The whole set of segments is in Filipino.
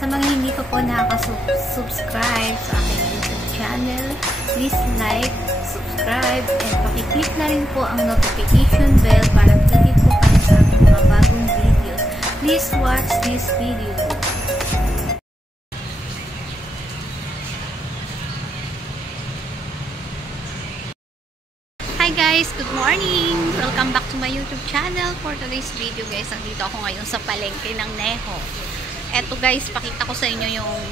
Sa mga hindi pa po nakaka-subscribe sa aking YouTube channel, please like, subscribe, and pakiclick na rin po ang notification bell para updated po kayo sa aking mga bagong videos. Please watch this video. Hi guys! Good morning! Welcome back to my YouTube channel. For today's video guys, nandito ako ngayon sa palengke ng Neho. Eto guys, pakita ko sa inyo yung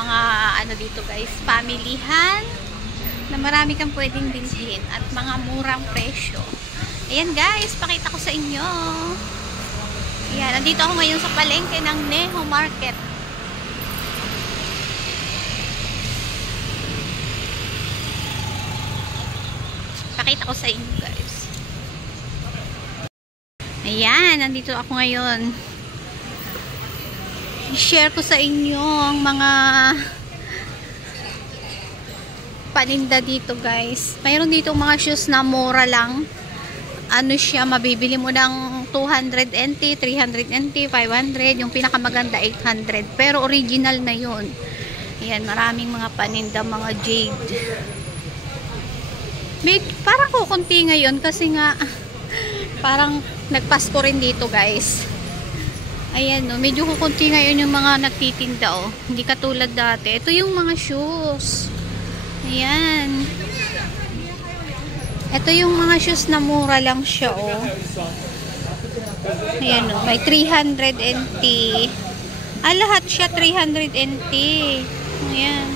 mga ano dito guys, pamilihan na marami kang pwedeng bilhin at mga murang presyo. Ayan guys, pakita ko sa inyo. Ayan, nandito ako ngayon sa palengke ng Neho Market. Pakita ko sa inyo guys. Ayan, nandito ako ngayon. I-share ko sa inyo ang mga paninda dito guys. Mayroon dito mga shoes na mura lang. Ano siya, mabibili mo ng 200 NT, 300 NT, 500. Yung pinakamaganda 800. Pero original na yun. Ayan, maraming mga paninda, mga jade. Parang kukunti ngayon kasi nga parang nagpasko rin dito guys. Ayan no, medyo kukunti ngayon yung mga nagtitinda oh. Hindi katulad dati. Ito yung mga shoes. Ayan. Ito yung mga shoes na mura lang siya oh. Ayan no, may 300 NT. Lahat siya 300 NT. Ayan.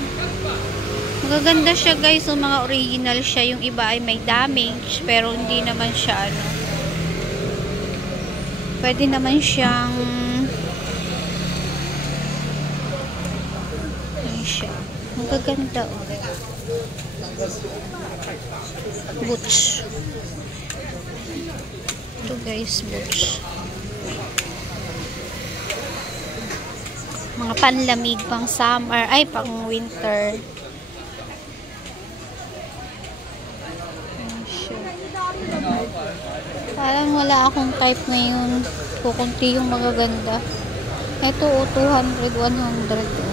Magaganda siya guys, so mga original siya. Yung iba ay may damage, pero hindi naman siya ano. Pwede naman siyang ayan siya. Magaganda oh. Boots. Ito guys, boots. Mga panlamig pang summer, ay pang winter. Parang wala akong type ngayon. Kukunti yung magaganda. Ito o 200, 100 o.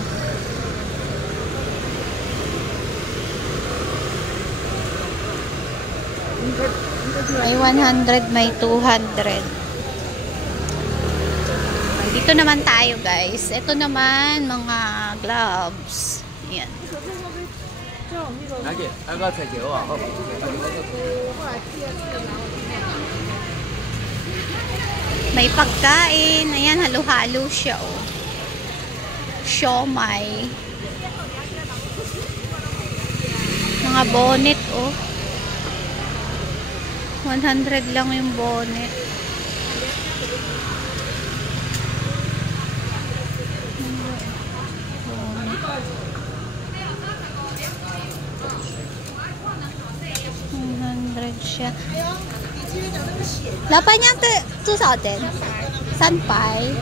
May 100, may 200. Dito naman tayo guys. Ito naman mga gloves. Yan. May pagkain. Ayan, halo-halo siya oh. Siomai. Mga bonnet oh. 100 lang yung bonnet. Siya. 老板娘的多少钱？300。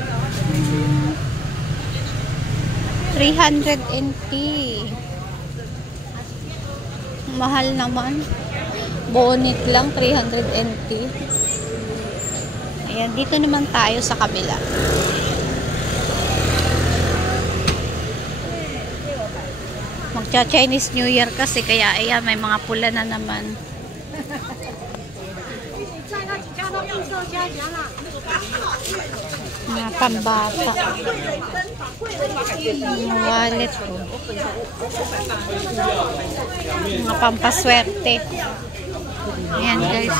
300 NT. Mahal naman. Bonnet lang 300 NT. Ayan, dito naman tayo sa kabila. Magcha-Chinese New Year kasi kaya ayan, may mga pula na naman. Mga pambata. Mga wallet po. Mga pampaswerte. Ayan guys.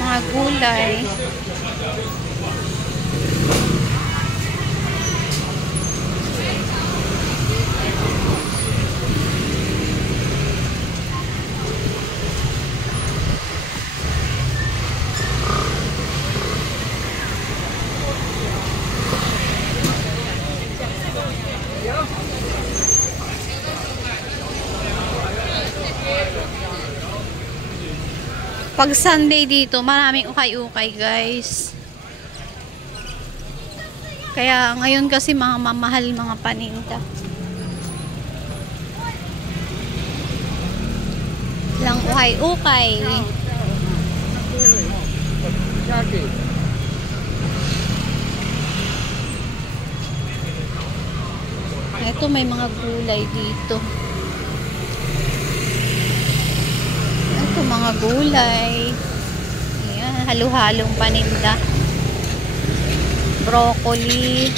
Mga gulay. Pag Sunday dito, maraming ukay-ukay guys. Kaya ngayon kasi mga mamahal mga paninda. Lang ukay-ukay. Ito may mga gulay dito. Ito mga gulay. Ayan, halo-halong paninda. Broccoli.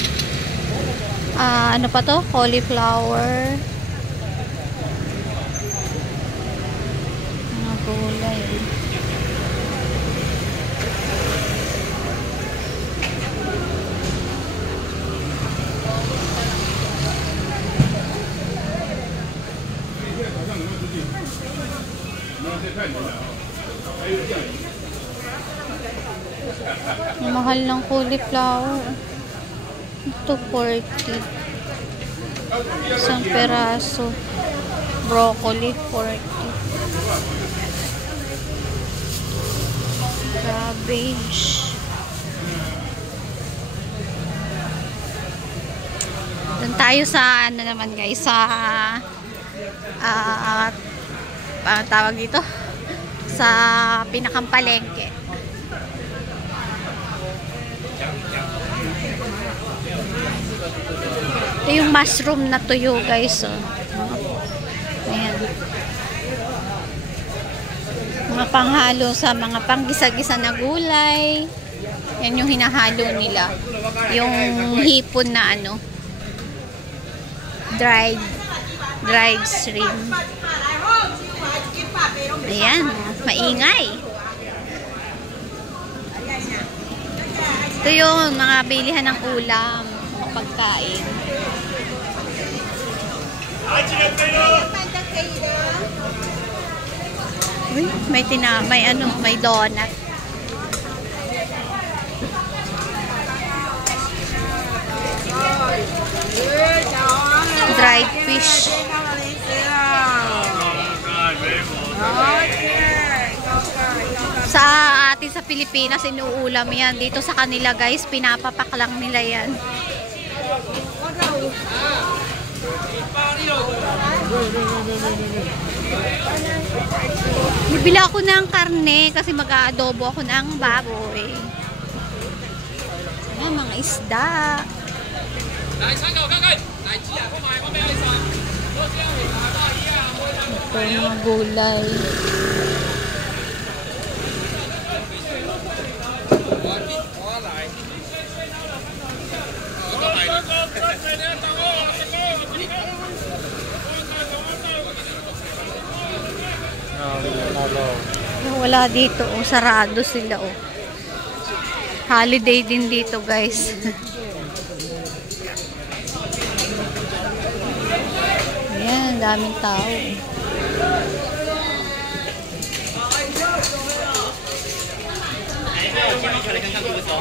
Ano pa to? Cauliflower. Mga gulay. Mahal ng cauliflower. Ito 40. Isang peraso. Broccoli 40. Cabbage. Doon tayo sa ano naman guys, sa tawag dito, sa pinakang palengke. Ito yung mushroom na tuyo guys, oh. Ayan. Mga panghalo sa mga panggisa-gisa na gulay. Yan yung hinahalo nila. Yung hipon na ano, dried shrimp. Ayan, maingay. Ito yung mga bilihan ng ulam, mga pagkain. Uy, may donut. Dried fish. Sa atin sa Pilipinas, inuulam yan. Dito sa kanila guys, pinapapak lang nila yan. Bibili ako ng karne kasi mag-aadobo ako ng baboy. Ayan, mga isda. Ito mga gulay. Wala dito, oh, sarado sila, oh. Holiday din dito guys. Ayan, daming tao.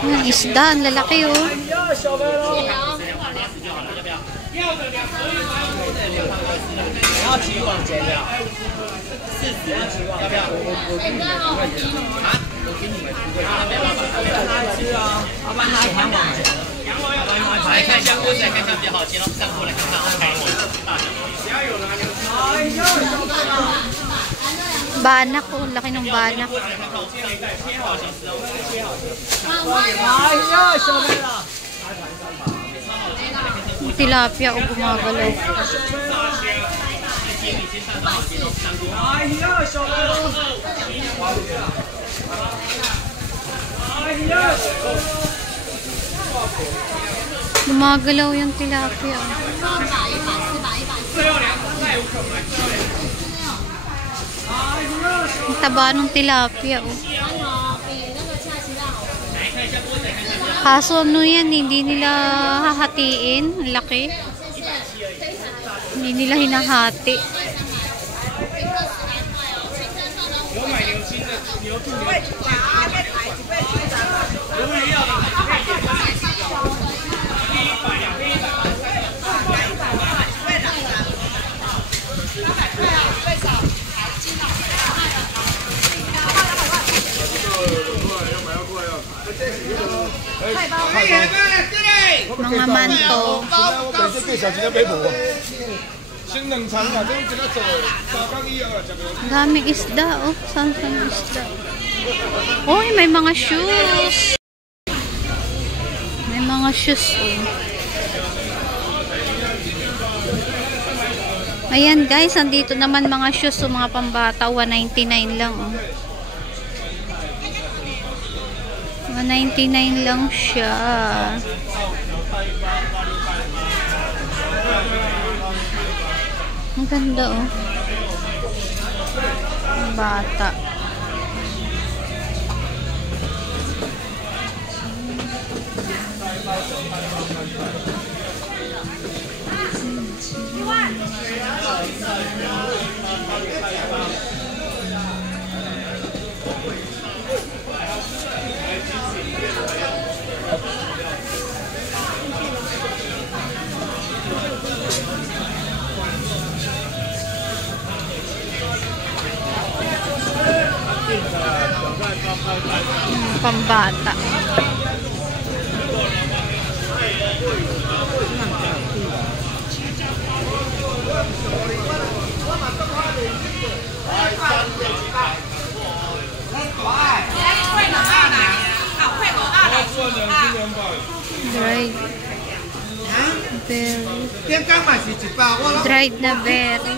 Ayan, isda, ang lalaki, oh. Banak, oh, laki ng banak. Tilapia, oh, gumagalaw. Gumagalaw yung tilapia. Ang taba ng tilapia, oh. Kaso ano yan, hindi nila hahatiin. Laki. Hindi nila hinahati. Mga manto. Daming isda, oh. Saan yung isda? Uy, may mga shoes. May mga shoes, oh. Ayan guys, andito naman mga shoes, so mga pambata, 199 lang, oh. 199 lang siya. Ang ganda, oh. Ang bata. Pambata. Dried berry. Dried na berry.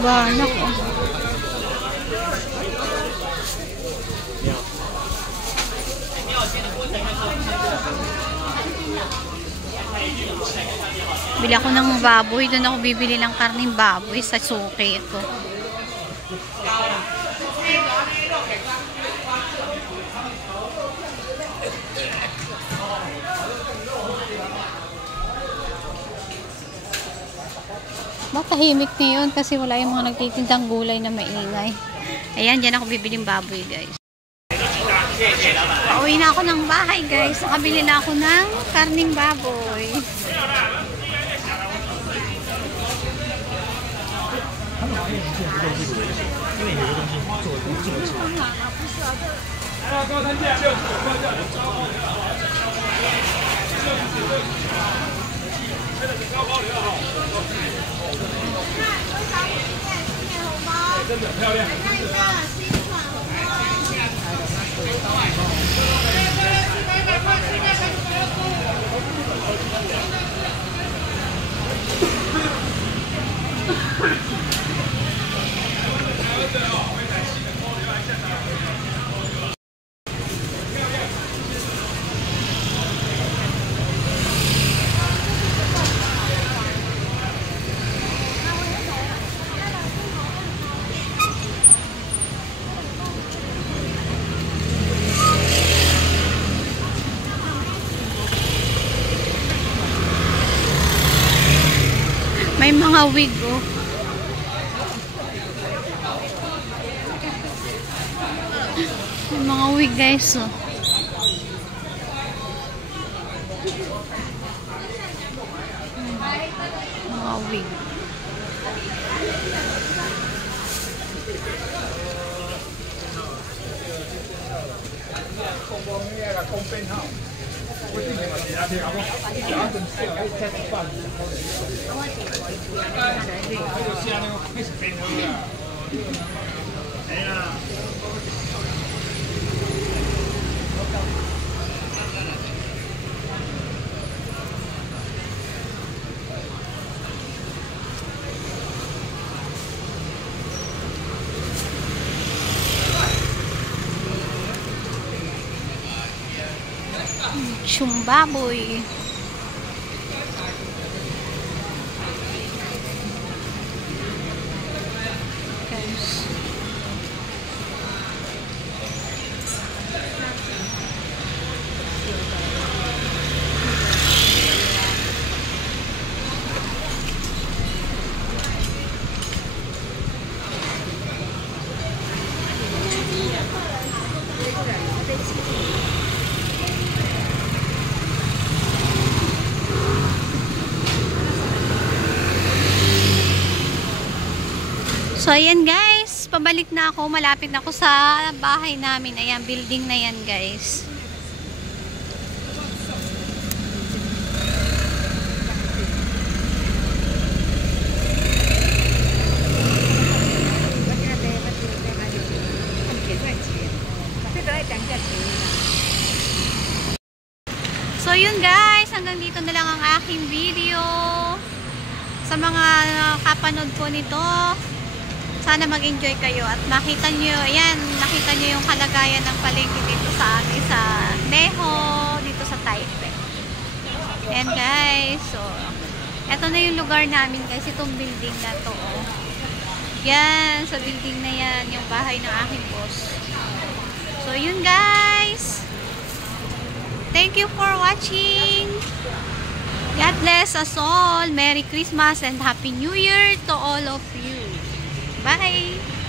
Banyak, oh. Bili ako ng baboy. Doon ako bibili ng karning baboy sa suki ko. Matahimik na yun kasi wala yung mga nagtitindang gulay na maingay. Ayan, dyan ako bibiling baboy, guys. Pauwi na ako ng bahay, guys. Nakabili na ako ng karning baboy. May mga wig, oh. May mga wig, guys, oh. Mga wig. Lechong baboy. Guys. So, ayan guys. Pabalik na ako. Malapit na ako sa bahay namin. Ayan, building na yan guys. So, yun guys. Hanggang dito na lang ang aking video. Sa mga kapanood po nito, sana mag-enjoy kayo at makita nyo, ayan, nakita nyo yung kalagayan ng palengke dito sa amin sa Neho, dito sa Taipei. Ayan guys, so, eto na yung lugar namin guys, itong building na to. Oh. Yan, sa building na yan, yung bahay ng aking boss. So, yun guys. Thank you for watching. God bless us all. Merry Christmas and Happy New Year to all of you. Bye!